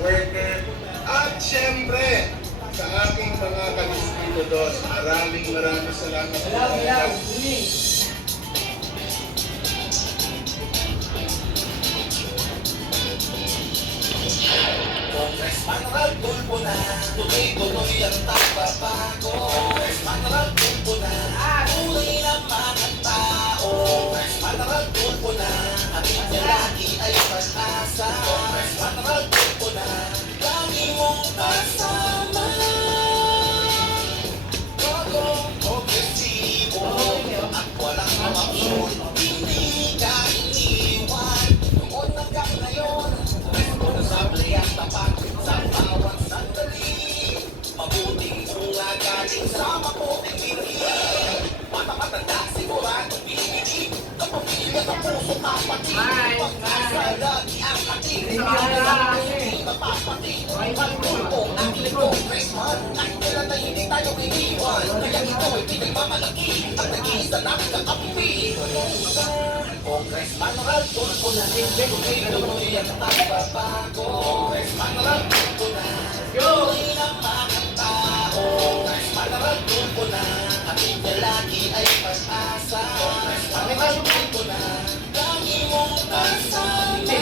worker, at syempre, sa aking mga kadistrito dos, maraming salamat po. Congressman Ralph Tulfo na, tuloy-tuloy ang pagbabago. Congressman Ralph Tulfo na, tunay naman ang tao. Congressman Ralph Tulfo na, ating lalaki ay pag-asa. Congressman Ralph Tulfo na, lagi mong kasama. Bagong progresibo at walang opsyon, hindi ka iniwan. Noon hanggang ngayon, responsable at tapat sa bawat sandali. Mabuting bunga galing sa mabuting binhi. Matamatanda sigurado binibigay kapamilya sa puso kapatid. Pag-asa lagi ang ating hindi mapapatid. Pag-tulpo ang ilong Christmas at kailan na hindi tayo iniwan. Kaya ito ay pinagmamalaki ang nag-iisa namin kakapi. Congressman Ralph Tulfo na, tuloy-tuloy ang pagbabago. Congressman Ralph Tulfo na, tuloy naman ang tao. Congressman Ralph Tulfo na, ating lalaki ay pag-asa. Congressman Ralph Tulfo na, lagi mong kasama.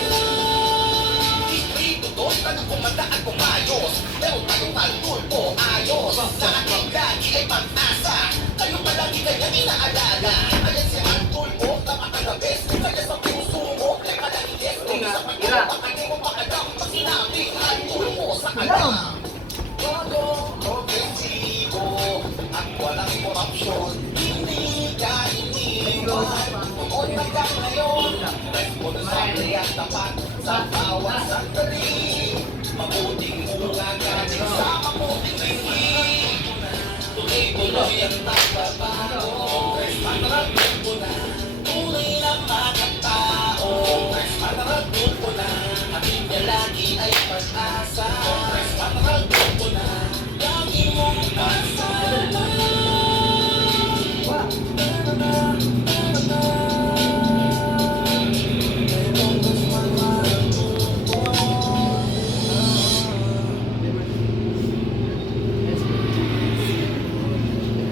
Distrito dos, tanong kumanda at kumayos. Pero tayong Tulfo ayos. Sa ating lagi ay pag-asa. Kayo palagi kanyang inaalala. Ayan si Ralph Tulfo, napakagabes. Kaya sa puso mo, ay palaliges. Sa pagkakita, hindi mo pakadam. Pag sinabi, Ralph Tulfo sa kalam. Bago, progresibo, at walang korupsyon. Hindi ka iniwan. Noon hanggang ngayon, responsable at tapat sa bawat sandali. Mabuting bunga galing sa mabuting binhi. Tuloy-tuloy ang pagbabago.